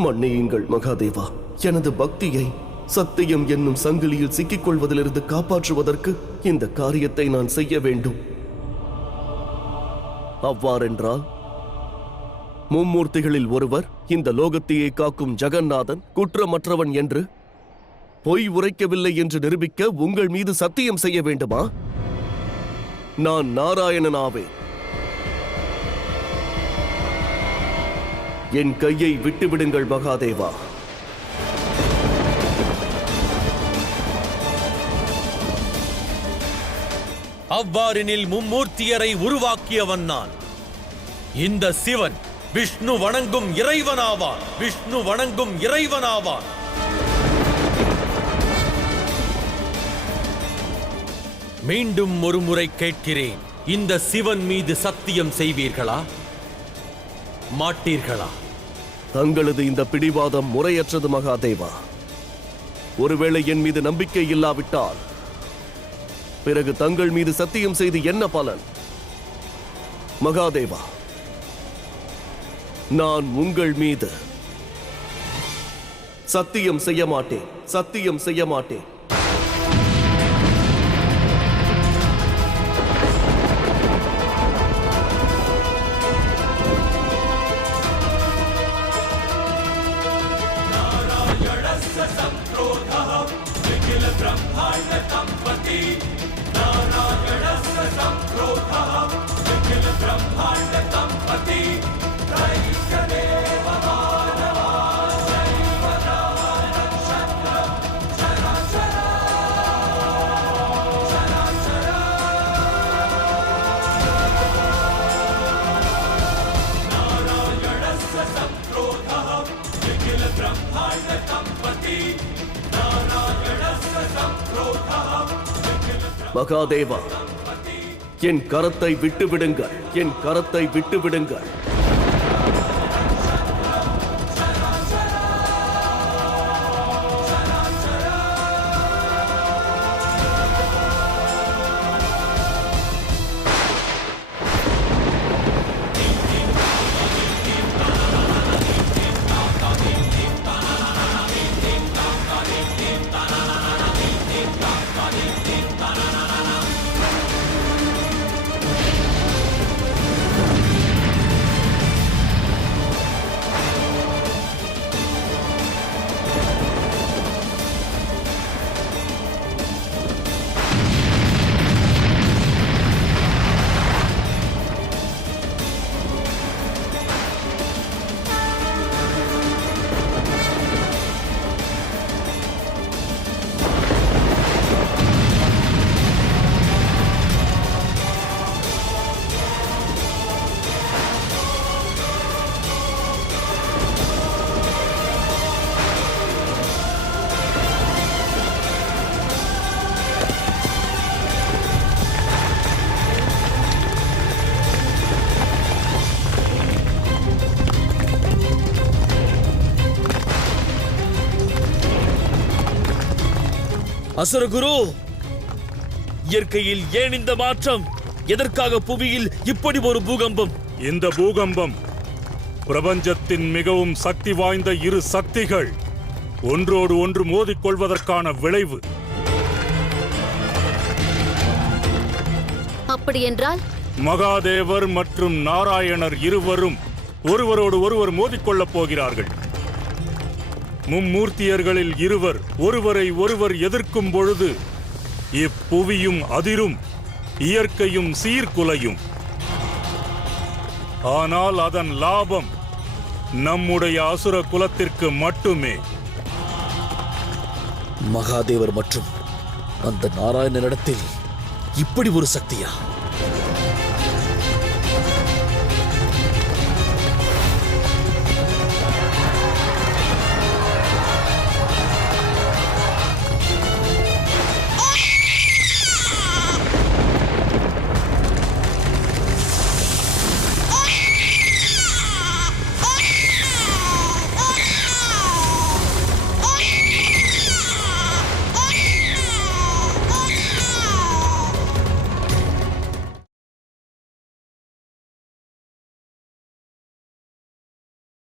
மன்னியுங்கள் மகாதேவா. எனது பக்தியை சத்தியம் என்னும் சங்கிலியில் சிக்கிக் கொள்வதிலிருந்து காப்பாற்றுவதற்கு இந்த காரியத்தை நான் செய்ய வேண்டும். அவ்வாறென்றால் மும்மூர்த்திகளில் ஒருவர், இந்த லோகத்தையே காக்கும் ஜெகநாதன் குற்றமற்றவன் என்று பொய் உரைக்கவில்லை என்று நிரூபிக்க உங்கள் மீது சத்தியம் செய்ய வேண்டுமா? நான் நாராயணனாவேன். என் கையை விட்டுவிடுங்கள் மகாதேவா. அவ்வாறெனில் மும்மூர்த்தியரை உருவாக்கியவன் நான். இந்த சிவன் விஷ்ணு வணங்கும் இறைவனாவான். விஷ்ணு வணங்கும் இறைவனாவான். மீண்டும் ஒரு முறை கேட்கிறேன், இந்த சிவன் மீது சத்தியம் செய்வீர்களா மாட்டீர்களா? தங்களது இந்த பிடிவாதம் முறையற்றது மகாதேவா. ஒருவேளை என் மீது நம்பிக்கை இல்லாவிட்டால் பிறகு தங்கள் மீது சத்தியம் செய்து என்ன பலன்? மகாதேவா, நான் உங்கள் மீது சத்தியம் செய்ய மாட்டேன். சத்தியம் செய்ய மாட்டேன். மகாதேவா, என் கரத்தை விட்டுவிடுங்கள். என் கரத்தை விட்டுவிடுங்கள். அசுரகுரு, இயற்கையில் ஏன் இந்த மாற்றம்? எதற்காக புவியில் இப்படி ஒரு பூகம்பம்? இந்த பூகம்பம் பிரபஞ்சத்தின் மிகவும் சக்தி வாய்ந்த இரு சக்திகள் ஒன்றோடு ஒன்று மோதிக்கொள்வதற்கான விளைவு. அப்படியென்றால் மகாதேவர் மற்றும் நாராயணர் இருவரும் ஒருவரோடு ஒருவர் மோதிக்கொள்ளப் போகிறார்கள். மும்மூர்த்தியர்களில் இருவர் ஒருவரை ஒருவர் எதிர்க்கும் பொழுது இப்புவியும் அதிரும், இயற்கையும் சீர்குலையும். ஆனால் அதன் லாபம் நம்முடைய அசுர குலத்திற்கு மட்டுமே. மகாதேவர் மற்றும் அந்த நாராயணனிடத்தில் இப்படி ஒரு சக்தியா?